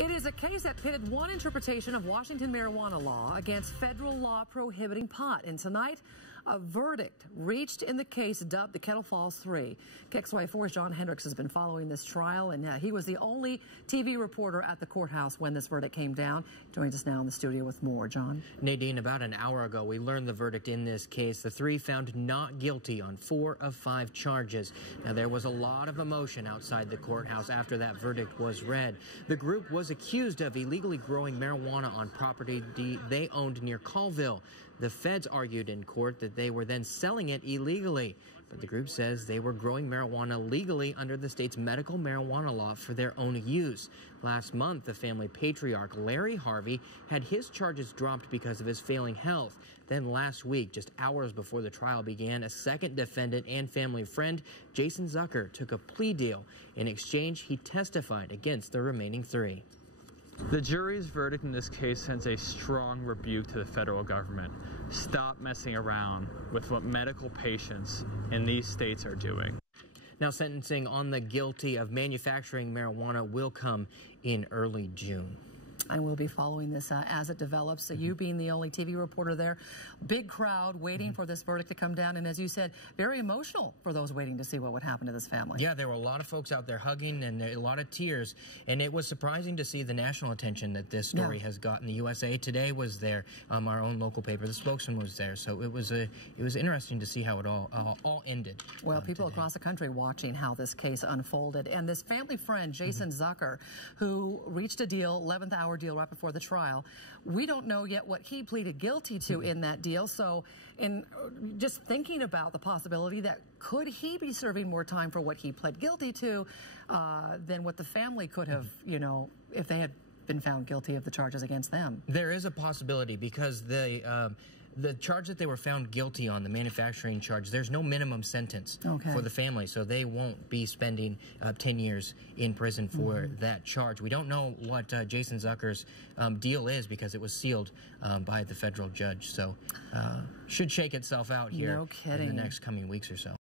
It is a case that pitted one interpretation of Washington marijuana law against federal law prohibiting pot. And tonight, a verdict reached in the case dubbed the Kettle Falls 3. KXLY4's John Hendricks has been following this trial, and he was the only TV reporter at the courthouse when this verdict came down. Joins us now in the studio with more. John? Nadine, about an hour ago, we learned the verdict in this case. The three found not guilty on 4 of 5 charges. Now, there was a lot of emotion outside the courthouse after that verdict was read. The group was accused of illegally growing marijuana on property they owned near Colville. The feds argued in court that they were then selling it illegally, but the group says they were growing marijuana legally under the state's medical marijuana law for their own use. Last month, the family patriarch, Larry Harvey, had his charges dropped because of his failing health. Then last week, just hours before the trial began, a second defendant and family friend, Jason Zucker, took a plea deal. In exchange, he testified against the remaining 3. The jury's verdict in this case sends a strong rebuke to the federal government. Stop messing around with what medical patients in these states are doing. Now, sentencing on the guilty of manufacturing marijuana will come in early June. And we'll be following this as it develops. So you being the only TV reporter there, big crowd waiting for this verdict to come down. And as you said, very emotional for those waiting to see what would happen to this family. Yeah, there were a lot of folks out there hugging and a lot of tears. And it was surprising to see the national attention that this story has gotten. The USA Today was there, our own local paper, the Spokane was there. So it was interesting to see how it all ended. Well, people across the country watching how this case unfolded. And this family friend, Jason Zucker, who reached a deal, 11th hour deal right before the trial. We don't know yet what he pleaded guilty to in that deal. So in just thinking about the possibility that could he be serving more time for what he pled guilty to than what the family could have, you know, if they had been found guilty of the charges against them. There is a possibility because the charge that they were found guilty on, the manufacturing charge, there's no minimum sentence for the family, so they won't be spending 10 years in prison for that charge. We don't know what Jason Zucker's deal is because it was sealed by the federal judge, so should shake itself out here in the next coming weeks or so.